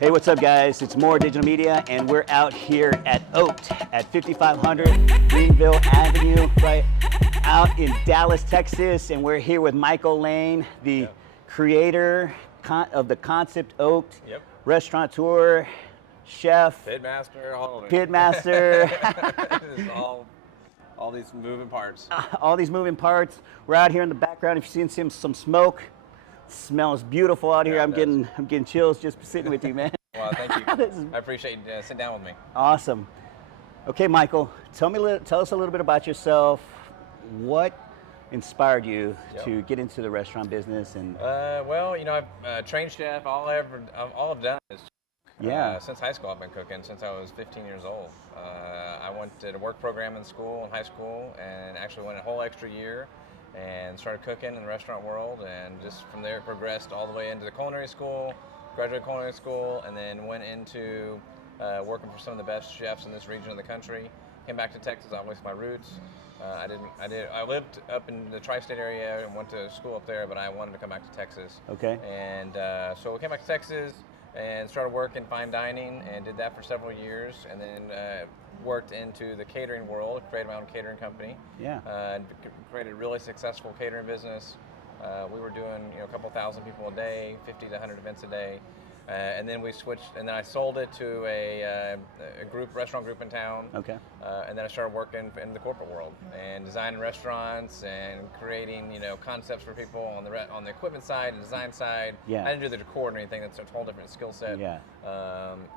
Hey, what's up, guys? It's More Digital Media, and we're out here at Oak'd at 5500 Greenville Avenue, right out in Dallas, Texas. And we're here with Michael Lane, the creator of the concept Oak'd, restaurateur, chef, pitmaster, all of it. Pitmaster. all these moving parts. All these moving parts. We're out here in the background. If you've seen some smoke, it smells beautiful out here. Yeah, I'm getting chills just sitting with you, man. Well, thank you. I appreciate you sitting down with me. Awesome. Okay, Michael, tell us a little bit about yourself. What inspired you to get into the restaurant business? And well, you know, I've trained chef. All I've done is since high school. I've been cooking since I was 15 years old. I went to a work program in high school, and actually went a whole extra year and started cooking in the restaurant world, and just from there progressed all the way into the culinary school, graduated culinary school, and then went into working for some of the best chefs in this region of the country. Came back to Texas, obviously my roots. I lived up in the tri-state area and went to school up there, but I wanted to come back to Texas. Okay. And so we came back to Texas and started working fine dining, and did that for several years, and then worked into the catering world, created my own catering company. Yeah. Created a really successful catering business. We were doing a couple thousand people a day, 50 to 100 events a day. And then we switched, and then I sold it to a restaurant group in town. Okay. And then I started working in the corporate world and designing restaurants and creating, concepts for people on the equipment side and design side. Yeah. I didn't do the decor or anything. That's a whole different skill set. Yeah.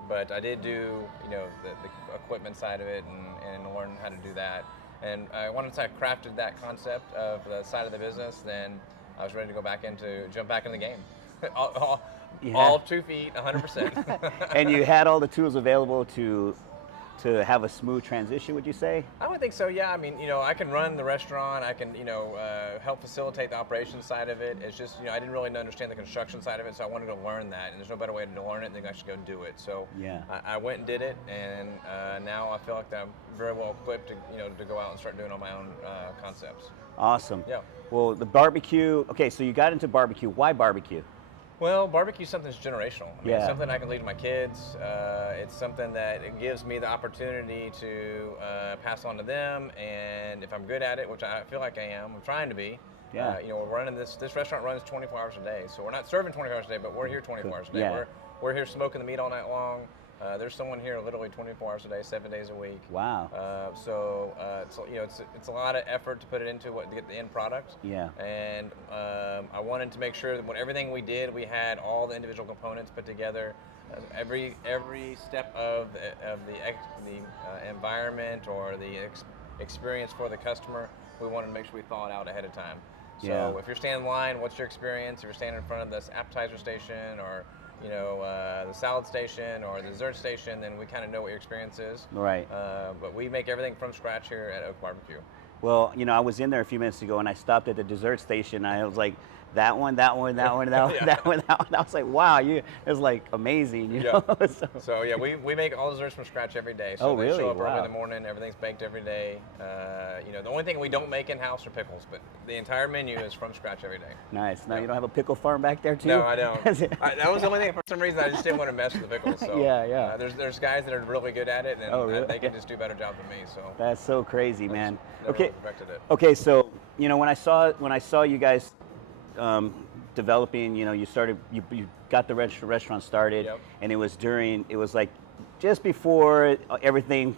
But I did do, the equipment side of it and learn how to do that. And once I crafted that concept of the side of the business, then I was ready to jump back in the game. All 2 feet, 100%. And you had all the tools available to have a smooth transition, would you say? I would think so, yeah. I mean, I can run the restaurant. I can, help facilitate the operations side of it. It's just, I didn't really understand the construction side of it, so I wanted to learn that. And there's no better way to learn it than actually go do it. So I went and did it, and now I feel like I'm very well equipped to go out and start doing all my own concepts. Awesome. Yeah. Well, the barbecue. Okay, so you got into barbecue. Why barbecue? Well, barbecue is something that's generational. It's something I can leave to my kids. It's something that it gives me the opportunity to pass on to them, and if I'm good at it, which I feel like I am, I'm trying to be. Yeah. We're running this restaurant runs 24 hours a day, so we're not serving 24 hours a day, but we're here 24 hours a day. Yeah. We're here smoking the meat all night long. There's someone here literally 24 hours a day, 7 days a week. Wow. It's a lot of effort to put it into to get the end product. Yeah. And I wanted to make sure that everything we did, we had all the individual components put together. Every step of the environment or the experience for the customer, we wanted to make sure we thought out ahead of time. So if you're standing in line, what's your experience? If you're standing in front of this appetizer station or the salad station or the dessert station, then we kind of know what your experience is. Right. But we make everything from scratch here at Oakd BBQ. Well, I was in there a few minutes ago, and I stopped at the dessert station. I was like, that one. I was like, wow, it was like amazing, So we make all desserts from scratch every day. So they show up early in the morning. Everything's baked every day. The only thing we don't make in-house are pickles, but the entire menu is from scratch every day. Nice. Now you don't have a pickle farm back there too? No, I don't. That was the only thing. For some reason, I just didn't want to mess with the pickles. So there's guys that are really good at it, and they can just do a better job than me. So that's so crazy, man. Okay. Okay. So when I saw you guys developing, you got the restaurant started, and it was like just before everything,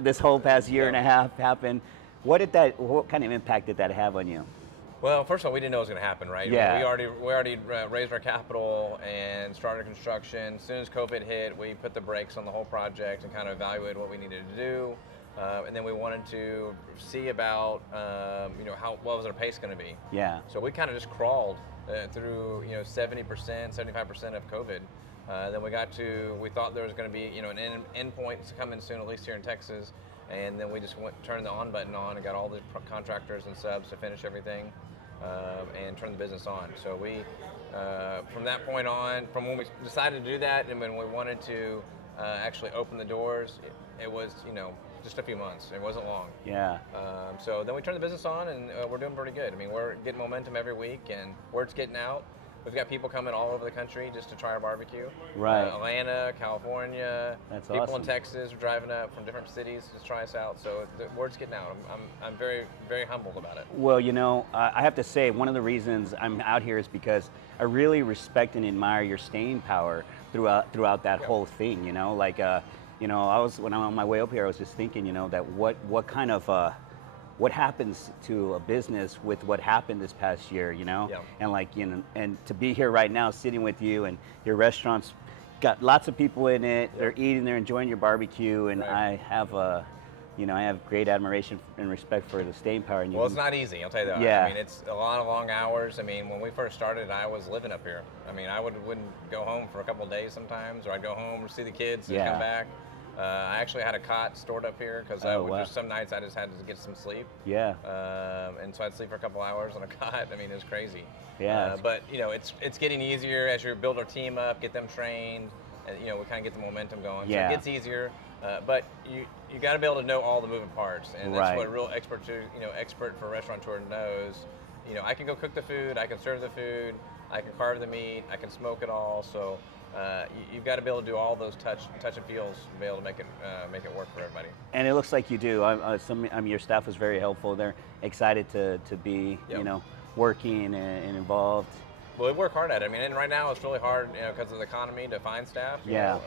this whole past year and a half happened. What kind of impact did that have on you? Well, first of all, we didn't know it was going to happen, right? Yeah. We already raised our capital and started construction. As soon as COVID hit, we put the brakes on the whole project and kind of evaluated what we needed to do. And then we wanted to see about, what was our pace going to be? Yeah. So we kind of just crawled through, 70%, 75% of COVID. Then we thought there was going to be, an end point coming soon, at least here in Texas. And then we just turned the on button on and got all the contractors and subs to finish everything and turn the business on. So we, from that point on, from when we decided to do that and when we wanted to actually open the doors, it was, just a few months. It wasn't long. Yeah. So then we turned the business on, and we're doing pretty good. I mean, we're getting momentum every week, and word's getting out. we've got people coming all over the country just to try our barbecue. Right. Atlanta, California. That's people awesome. in Texas are driving up from different cities to try us out. So the word's getting out. I'm very, very humbled about it. Well, you know, I have to say one of the reasons I'm out here is because I really respect and admire your staying power throughout that whole thing. You know, like you know, when I'm on my way up here, I was just thinking, you know, that what kind of what happens to a business with what happened this past year, you know? Yeah. And like, you know, and to be here right now sitting with you, and your restaurant's got lots of people in it, they're eating, they're enjoying your barbecue, and I have you know, I have great admiration and respect for the staying power in you. Well, it's not easy, I'll tell you that. Yeah. I mean, it's a lot of long hours. I mean, when we first started, I was living up here. I mean, I wouldn't go home for a couple of days sometimes, or I'd go home, see the kids, and come back. I actually had a cot stored up here because just some nights I just had to get some sleep. Yeah. And so I'd sleep for a couple hours on a cot. I mean, it was crazy. Yeah. But you know, it's getting easier as you build our team up, get them trained, and you know, we kind of get the momentum going. Yeah. So it gets easier. But you got to be able to know all the moving parts, and that's what a real expert for a restaurateur knows. You know, I can go cook the food, I can serve the food, I can carve the meat, I can smoke it all. So. You've got to be able to do all those touch and feels to be able to make it work for everybody. And it looks like you do. Your staff was very helpful. They're excited to be you know, working and involved. Well, we work hard at it. I mean, and right now it's really hard, you know, because of the economy to find staff. Yeah.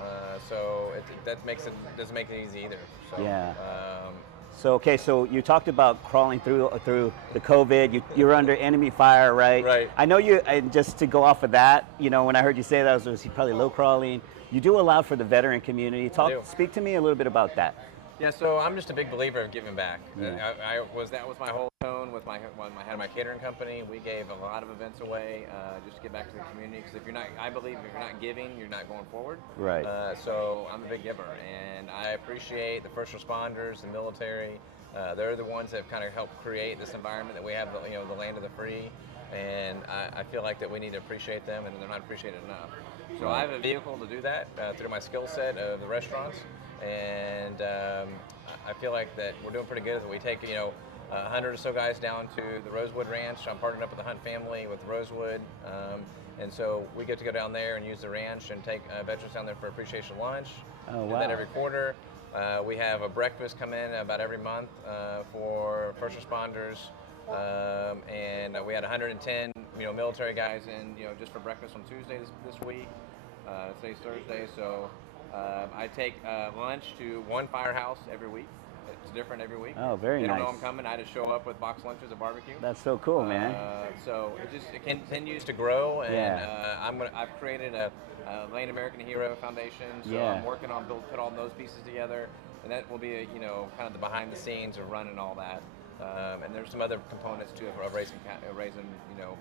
So that doesn't make it easy either. So, yeah. So okay, so you talked about crawling through the COVID. You were under enemy fire, right? Right. I know you. And just to go off of that, you know, when I heard you say that, was probably low crawling. You do a lot for the veteran community. Speak to me a little bit about that. Yeah, so I'm just a big believer in giving back. Yeah. That was my whole tone when I had my catering company. We gave a lot of events away just to give back to the community. Because I believe if you're not giving, you're not going forward. Right. So I'm a big giver, and I appreciate the first responders, the military. They're the ones that have kind of helped create this environment that we have, you know, the land of the free. And I feel like that we need to appreciate them, and they're not appreciated enough. So I have a vehicle to do that through my skill set of the restaurants. And I feel like that we're doing pretty good. We take, you know, 100 or so guys down to the Rosewood Ranch. I'm partnered up with the Hunt family with Rosewood, and so we get to go down there and use the ranch and take veterans down there for appreciation lunch. Oh, wow. Do that every quarter. We have a breakfast come in about every month for first responders, and we had 110, you know, military guys in, you know, just for breakfast on Tuesday this week. Today's Thursday, so. I take lunch to one firehouse every week. It's different every week. Oh, very nice. They don't know I'm coming. I just show up with box lunches at barbecue. That's so cool, man. So it continues to grow, and I've created a Lane American Hero Foundation. So I'm working on put all those pieces together, and that will be you know, kind of the behind the scenes of running all that. And there's some other components too of raising you know.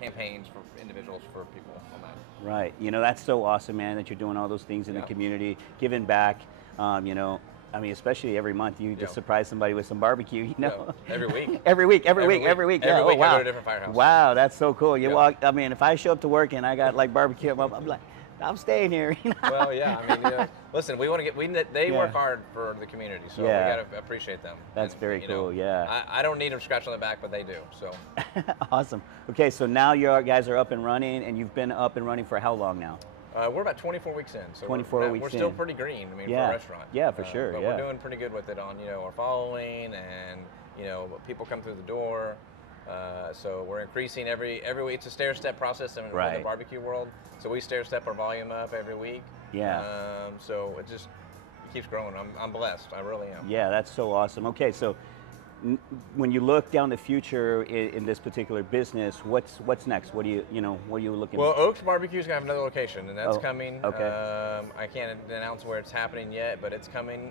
Campaigns for individuals, for people on that. Right. You know, that's so awesome, man, that you're doing all those things in the community, giving back. You know, I mean, especially every month, you just surprise somebody with some barbecue, you know? Every week. every week. Yeah. Every week Oh, wow. I go to a different firehouse. Wow, that's so cool. You walk, I mean, if I show up to work and I got like barbecue, I'm like, I'm staying here. You know? Well, yeah. I mean, you know, listen, we want to get. They work hard for the community, so we got to appreciate them. That's very cool. Yeah. I don't need them scratch on the back, but they do. So. Awesome. Okay, so now your guys are up and running, and you've been up and running for how long now? We're about 24 weeks in. So 24 weeks we're still pretty green. I mean, for a restaurant. Yeah, for sure. But we're doing pretty good with it on, you know, our following, and you know, people come through the door. So we're increasing every week. It's a stair-step process in the barbecue world. So we stair-step our volume up every week. Yeah. So it keeps growing. I'm blessed. I really am. Yeah, that's so awesome. Okay, so when you look down the future in this particular business, what's next? What do you looking? Well, Oakd BBQ is gonna have another location, and that's coming. Okay. I can't announce where it's happening yet, but it's coming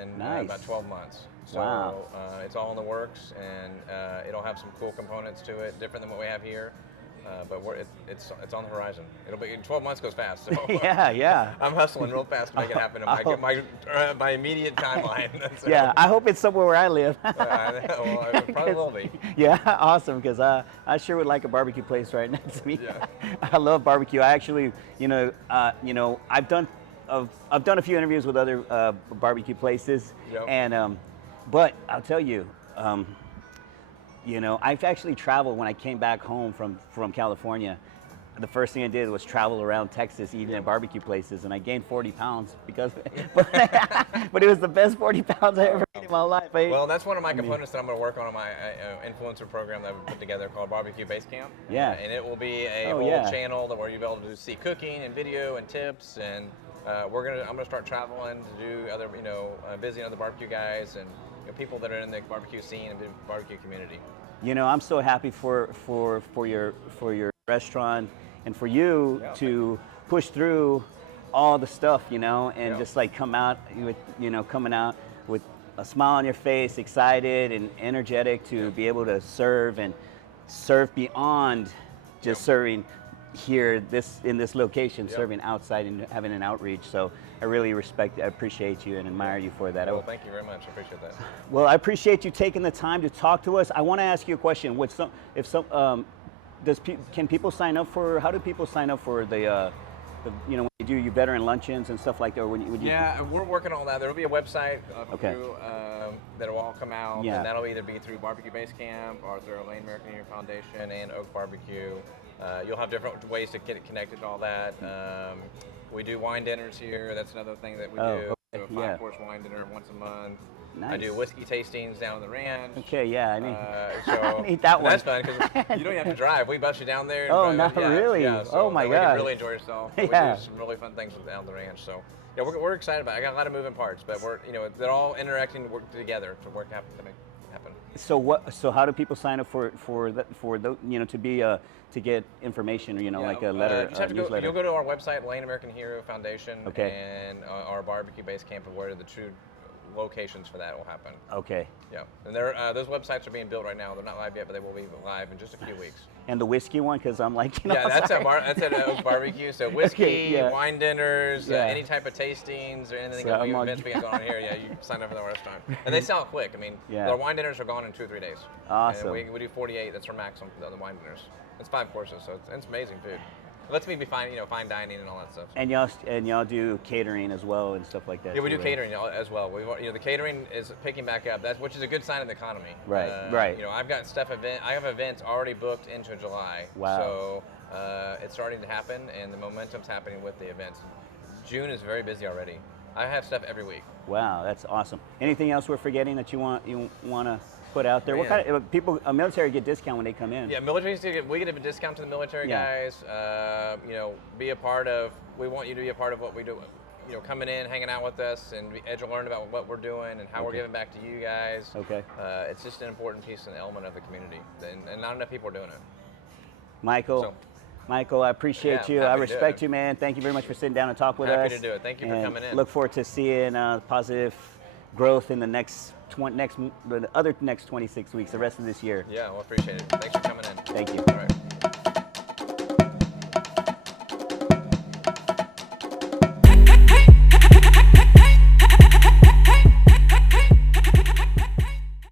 in about 12 months. So it's all in the works, and it'll have some cool components to it, different than what we have here. But it's on the horizon. It'll be 12 months goes fast. So yeah. I'm hustling real fast to make it happen in my immediate timeline. So. Yeah, I hope it's somewhere where I live. Well, it probably will be. Yeah, awesome. Because I sure would like a barbecue place right next to me. Yeah. I love barbecue. I actually, I've done a few interviews with other barbecue places, and but I'll tell you. you know, I've actually traveled when I came back home from California. The first thing I did was travel around Texas eating at barbecue places, and I gained 40 pounds because of it. But it was the best 40 pounds I ever ate in my life. Well, that's one of my components that I'm going to work on my influencer program that we put together called Barbecue Base Camp. Yeah. And it will be a whole channel where you'll be able to see cooking and video and tips, and I'm gonna start traveling to do other, visiting other barbecue guys and people that are in the barbecue scene and the barbecue community. You know, I'm so happy for your restaurant and for you to push through all the stuff, and just like come out with, coming out with a smile on your face, excited and energetic to be able to serve and serve beyond just serving here in this location, serving outside and having an outreach. So I really appreciate you and admire you for that. Well, thank you very much. I appreciate that. Well, I appreciate you taking the time to talk to us. I want to ask you a question. Can people sign up for? How do people sign up for the when you do your veteran luncheons and stuff like that? Or when you yeah, we're working on that. There will be a website that will all come out, and that'll either be through Barbecue Base Camp or through Lane American Union Foundation and Oakd BBQ. You'll have different ways to get connected to all that. We do wine dinners here. That's another thing that we do. So a 5-course wine dinner once a month. Nice. I do whiskey tastings down the ranch. Okay, yeah, I need, so I need that one. That's fun because you don't even have to drive. We bus you down there. And not really? Yeah, so oh my God. You can really enjoy yourself. We do some really fun things down the ranch. So yeah, we're excited about it. I got a lot of moving parts, but they're all interacting to work together to make happen. So how do people sign up for to be to get information, like a letter, you just have to newsletter? You'll go to our website, Lane American Hero Foundation, okay. and our Barbecue Base Camp, where the true locations for that will happen. Okay. Yeah, and those websites are being built right now. They're not live yet, but they will be live in just a few weeks. And the whiskey one, because I'm like, that's at Oakd BBQ. So whiskey, wine dinners, Yeah. Any type of tastings or anything events we got going on here. Yeah, you sign up for the restaurant, and they sell quick. I mean, our wine dinners are gone in 2 or 3 days. Awesome. And we do 48. That's our maximum for the wine dinners. It's 5 courses, so it's amazing food. It lets me be fine dining and all that stuff. And y'all do catering as well and stuff like that. Yeah, we do catering as well. The catering is picking back up. Which is a good sign of the economy. Right, right. I've got I have events already booked into July. Wow. So it's starting to happen, and the momentum's happening with the events. June is very busy already. I have stuff every week. Wow, that's awesome. Anything else we're forgetting that you want to put out there? What kind of people? Military get discount when they come in. Yeah, military we get a discount to the military guys. Be a part of. We want you to be a part of what we do. Coming in, hanging out with us, and learn about what we're doing and how we're giving back to you guys. Okay. It's just an important piece and element of the community, and not enough people are doing it. Michael, I appreciate you. I respect you, man. Thank you very much for sitting down and talk with us. Happy to do it. Thank you for coming in. Look forward to seeing positive growth in the next 26 weeks, the rest of this year. Yeah, well, appreciate it. Thanks for coming in. Thank you. All right.